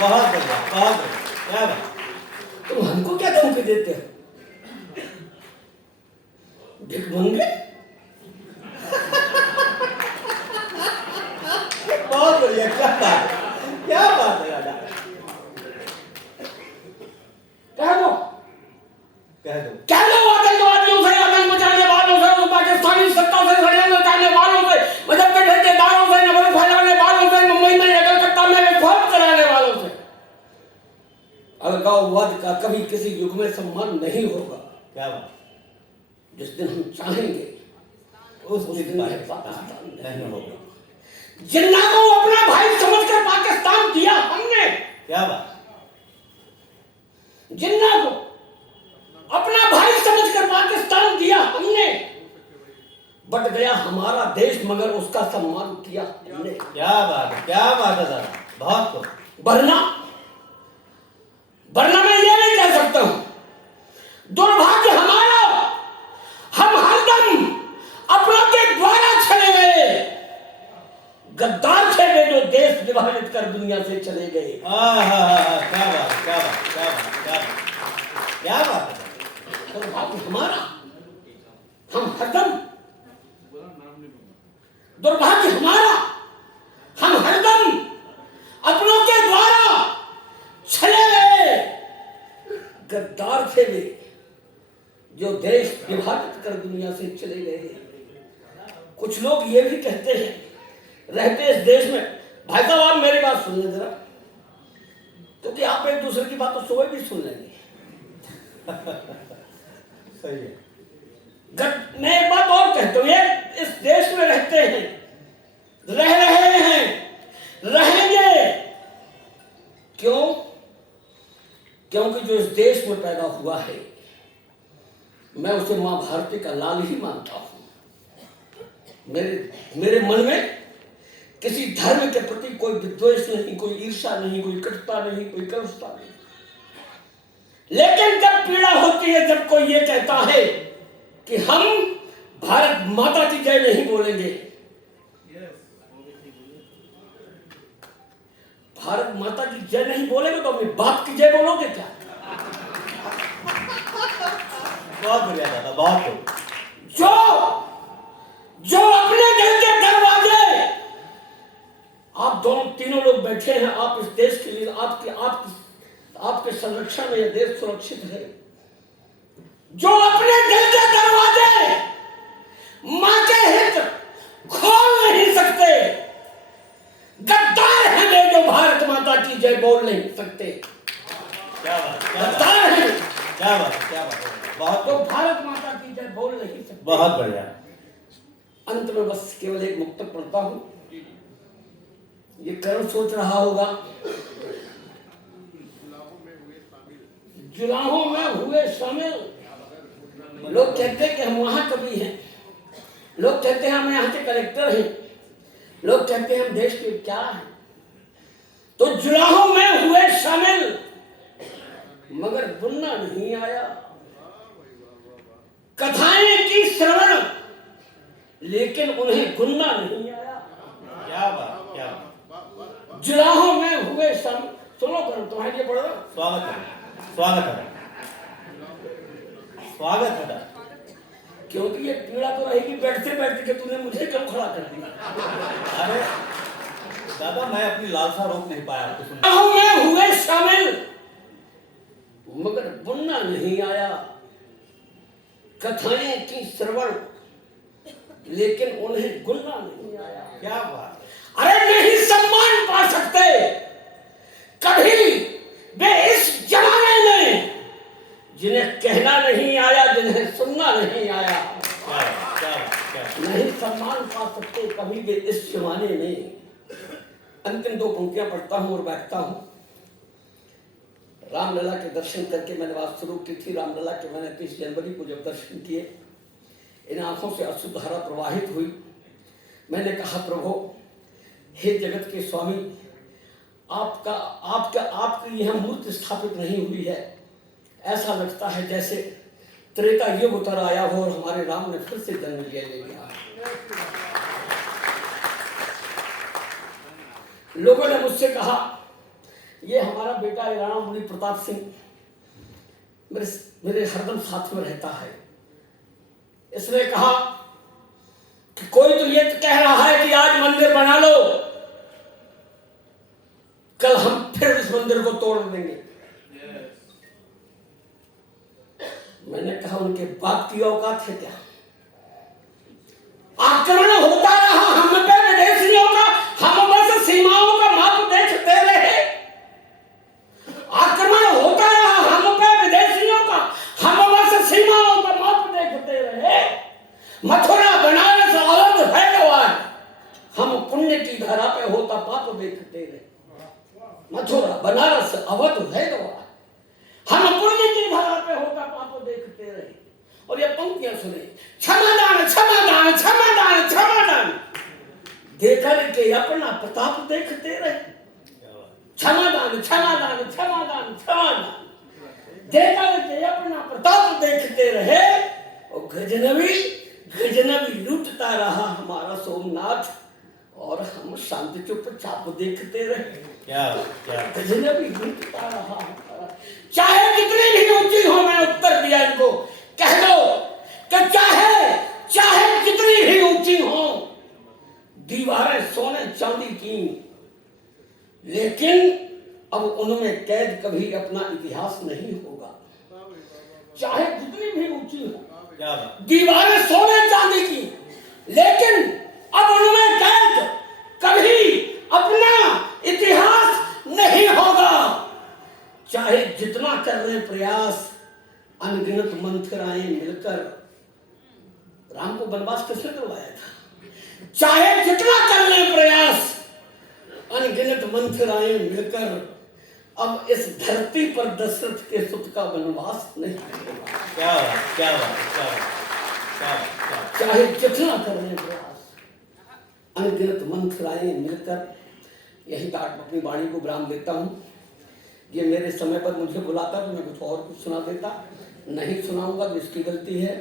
बहुत बढ़िया, बहुत बढ़िया, क्या बात। तुम हमको क्या धमकी देते हो? भिखमंगे? बहुत बढ़िया, क्या बात है दादा। कह दो आतंकवादियों से, आतंक मचाने वालों से, पाकिस्तानी सत्ता से षड्यंत्र करने वालों से, मजहब के ठेकेदारों से, नफरत फैलाने वालों से, मुंबई में कलकत्ता में विस्फोट कराने वालों से अलगाववाद का कभी किसी युग में सम्मान नहीं होगा। क्या बात। जिस दिन हम चाहेंगे उस दिन पाकिस्तान नहीं होगा। जिन्ना को अपना भाई समझकर पाकिस्तान दिया हमने। क्या बात। जिन्ना को अपना भाई समझकर पाकिस्तान दिया हमने। बट गया हमारा देश मगर उसका सम्मान किया हमने। क्या बात है दादा, बहुत खूब। वरना मैं ये नहीं कह सकता हूं, दुर्भाग्य हमारा, हम हरदम अपनों के द्वारा छले गए, गद्दार थे वे जो देश विभाजित कर दुनिया से चले गए। क्या बात है। दुर्भाग्य हमारा, हम हरदम, दुर्भाग्य हमारा, हम हरदम अपनों के द्वारा छले गए, गद्दार थे वे जो देश विभाजित कर दुनिया से चले गए। कुछ लोग ये भी कहते हैं रहते इस देश में, भाई साहब आप मेरी बात सुन लें जरा, क्योंकि आप एक दूसरे की बात तो सुबह भी सुन लेंगे। सही है। मैं एक बात और कहता हूं, ये इस देश में रहते हैं, रह रहे हैं, रहेंगे। क्यों? क्योंकि जो इस देश में पैदा हुआ है, मैं उसे मां भारती का लाल ही मानता हूं। मेरे मन में किसी धर्म के प्रति कोई विद्वेष नहीं, कोई ईर्ष्या नहीं, कोई कटुता नहीं, कोई कलुषता नहीं। लेकिन जब पीड़ा होती है, जब कोई ये कहता है कि हम भारत माता की जय नहीं बोलेंगे, भारत माता की जय नहीं बोलेंगे तो अपने बाप की जय बोलोगे क्या? बहुत बढ़िया दादा, बहुत खूब। जो अपने दिल के दरवाजे, आप दोनों तीनों लोग बैठे हैं, आप इस देश के लिए, आपके संरक्षण में यह देश सुरक्षित है। जो अपने दिल के दरवाजे मां के हित खोल नहीं सकते, गद्दार हैं वे जो भारत माता की जय बोल नहीं सकते। क्या बात, गद्दार हैं, क्या बात, बहुत जो भारत माता की जय बोल नहीं सकते। बहुत बढ़िया। अंत में बस केवल एक मुक्तक पढ़ता हूं। ये करण सोच रहा होगा, जुलाहों में हुए शामिल। लोग कहते हैं कि हम वहां कभी हैं, लोग कहते हैं हम यहाँ के कलेक्टर हैं, लोग कहते हैं हम देश के क्या हैं। तो जुलाहों में हुए शामिल मगर बुनना नहीं आया, कथाएं की श्रवण लेकिन उन्हें गुनना नहीं आया। क्या बात। जुलाहों में हुए शामिल। सुनो करो, तुम्हारे लिए पढ़ रहा। स्वागत है। क्योंकि ये पीड़ा तो रहेगी बैठते बैठते कि तूने मुझे क्यों खड़ा कर दिया। अरे दादा, मैं अपनी लालसा रोक नहीं पाया आपको सुनने में हुए शामिल मगर बुनना नहीं आया, कथाएं की श्रवण लेकिन उन्हें गुनना नहीं आया। क्या बात। अरे नहीं सम्मान पा सकते कभी वे इस जमाने में जिन्हें कहना नहीं आया, जिन्हें सुनना नहीं आया। क्या नहीं सम्मान पा सकते कभी वे इस जमाने में। अंतिम दो पंक्तियां पढ़ता हूं और बैठता हूं। रामलला के दर्शन करके मैंने बात शुरू की थी। रामलला के मैंने 30 जनवरी को जब दर्शन किए, इन आंखों से अश्रु धारा प्रवाहित हुई। मैंने कहा, प्रभु हे जगत के स्वामी, आपकी यह मूर्ति स्थापित नहीं हुई है। ऐसा लगता है जैसे त्रेता युग उतर आया हो और हमारे राम ने फिर से जन्म ले लिया। लोगों ने मुझसे कहा ये हमारा बेटा राणा मुनि प्रताप सिंह मेरे हरदम साथ में रहता है। इसने कहा कि कोई तो ये कह रहा है कि आज मंदिर बना लो, कल हम फिर इस मंदिर को तोड़ देंगे। मैंने कहा उनके बाप की औकात है क्या? आक्रमण होता रहा हम पे विदेशियों का, हम बस सीमाओं का माप देखते रहे। आक्रमण होता रहा हम पे विदेशियों का, हम बस सीमाओं का माप देखते रहे। मथुरा बनारस अवध हैदराबाद, हम पुण्य की धारा पे होता पाप देखते रहे। मथुरा बनारस अवध हैदराबाद, हम पुण्य की धारा पे होता पाप देखते रहे। और ये पंक्तियां सुने, क्षमादान क्षमादान क्षमादान क्षमादान देकर के अपना प्रताप देखते रहे। क्षमादान क्षमादान क्षमादान क्षमादान देकर के अपना प्रताप देखते रहे। और गजनवी लूटता रहा हमारा सोमनाथ, और हम शांति चुपचाप देखते रहे। गजनवी लूटता रहा हमारा, चाहे कितनी भी ऊंची हो, मैं उत्तर दिया इनको, कह दो कि चाहे कितनी भी ऊंची हो, दीवारें सोने चांदी की, लेकिन अब उनमें कैद कभी अपना इतिहास नहीं होगा। चाहे जितनी भी ऊंची हो, दीवारें सोने चांदी की, लेकिन अब उनमें कैद कभी अपना इतिहास नहीं होगा। चाहे जितना कर रहे प्रयास, अनगिनत मंथराएं मिलकर, राम को वनवास किसने करवाया था? चाहे जितना कर ले प्रयास, अनगिनत मंथराएं मिलकर, अब इस धरती पर दशरथ के सुत का वनवास नहीं होगा। चाहे जितना कर ले प्रयास, अनगिनत मंथराएं मिलकर। यही बात अपनी वाणी को विराम देता हूँ। ये मेरे समय पर मुझे बुलाता तो मैं कुछ और कुछ सुना देता, नहीं सुनाऊंगा तो इसकी गलती है।